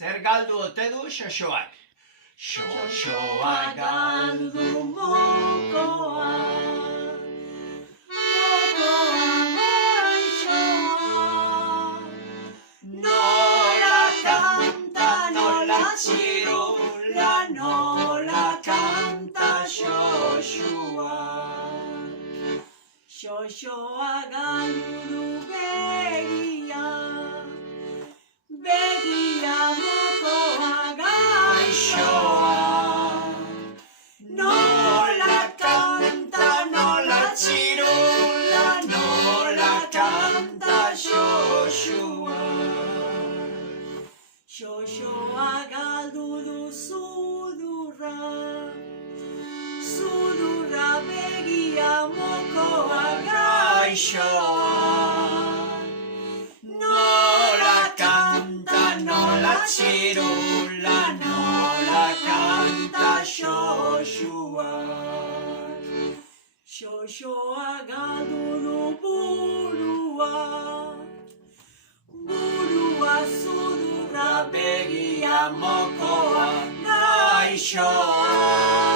Zer galdu ote du xoxoak? Xoxoa galdu du mokoa. Nola kanta, nola txirula, nola kanta xoxoak. Xoxoa galdu du begia, begia mokoa gaixoa. Nola kanta, nola txirula, nola kanta xoxoak. Xoxoa galdu du sudurra, sudurra begia mokoa gaixoa. Nola kanta, nola txirula, nola kanta xoxoak. Xoxoa galdu du burua, burua sudurra begia mokoa gaixoa.